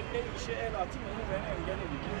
Ben ne işe el atayım onu ben gene gidiyorum.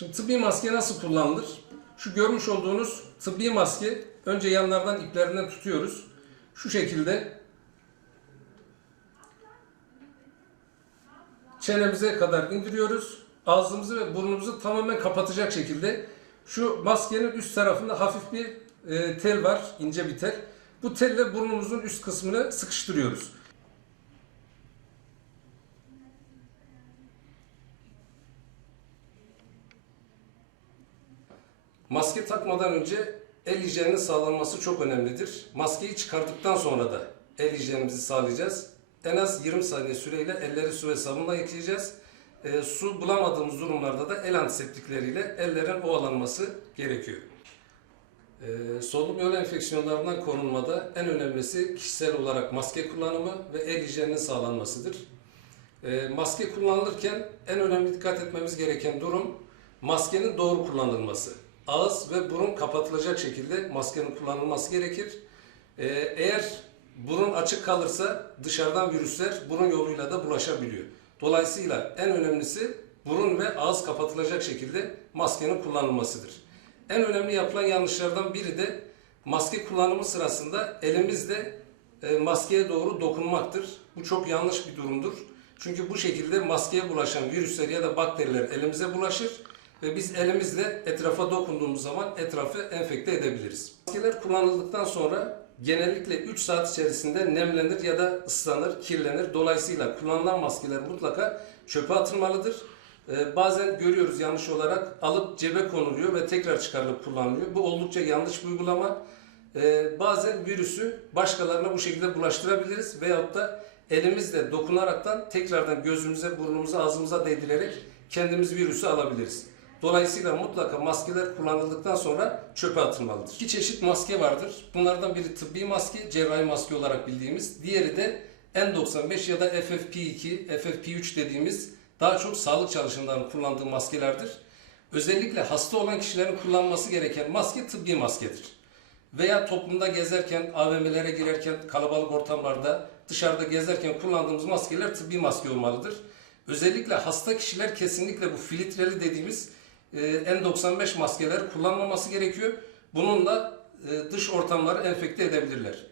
Şimdi tıbbi maske nasıl kullanılır? Şu görmüş olduğunuz tıbbi maske önce yanlardan iplerinden tutuyoruz. Şu şekilde çenemize kadar indiriyoruz. Ağzımızı ve burnumuzu tamamen kapatacak şekilde şu maskenin üst tarafında hafif bir e, tel var, ince bir tel. Bu telle burnumuzun üst kısmını sıkıştırıyoruz. Maske takmadan önce el hijyeninin sağlanması çok önemlidir. Maskeyi çıkardıktan sonra da el hijyenimizi sağlayacağız. En az 20 saniye süreyle elleri su ve sabunla yıkayacağız. E, su bulamadığımız durumlarda da el antiseptikleriyle ellerin ovalanması gerekiyor. E, solunum yolu enfeksiyonlarından korunmada en önemlisi kişisel olarak maske kullanımı ve el hijyeninin sağlanmasıdır. E, maske kullanılırken en önemli dikkat etmemiz gereken durum maskenin doğru kullanılması. Ağız ve burun kapatılacak şekilde maskenin kullanılması gerekir. E, eğer burun açık kalırsa dışarıdan virüsler burun yoluyla da bulaşabiliyor. Dolayısıyla en önemlisi burun ve ağız kapatılacak şekilde maskenin kullanılmasıdır. En önemli yapılan yanlışlardan biri de maske kullanımı sırasında elimizle e, maskeye doğru dokunmaktır. Bu çok yanlış bir durumdur. Çünkü bu şekilde maskeye bulaşan virüsler ya da bakteriler elimize bulaşır ve biz elimizle etrafa dokunduğumuz zaman etrafı enfekte edebiliriz. Maskeler kullanıldıktan sonra genellikle 3 saat içerisinde nemlenir ya da ıslanır, kirlenir. Dolayısıyla kullanılan maskeler mutlaka çöpe atılmalıdır. Ee, bazen görüyoruz yanlış olarak alıp cebe konuluyor ve tekrar çıkarılıp kullanılıyor. Bu oldukça yanlış bir uygulama. Ee, bazen virüsü başkalarına bu şekilde bulaştırabiliriz veyahut da elimizle dokunaraktan tekrardan gözümüze, burnumuza, ağzımıza değdirerek kendimiz virüsü alabiliriz. Dolayısıyla mutlaka maskeler kullanıldıktan sonra çöpe atılmalıdır. İki çeşit maske vardır. Bunlardan biri tıbbi maske, cerrahi maske olarak bildiğimiz. Diğeri de N95 ya da FFP2, FFP3 dediğimiz daha çok sağlık çalışanlarının kullandığı maskelerdir. Özellikle hasta olan kişilerin kullanması gereken maske tıbbi maskedir. Veya toplumda gezerken, AVM'lere girerken, kalabalık ortamlarda, dışarıda gezerken kullandığımız maskeler tıbbi maske olmalıdır. Özellikle hasta kişiler kesinlikle bu filtreli dediğimiz N95 maskeler kullanmaması gerekiyor. Bununla e, dış ortamları enfekte edebilirler.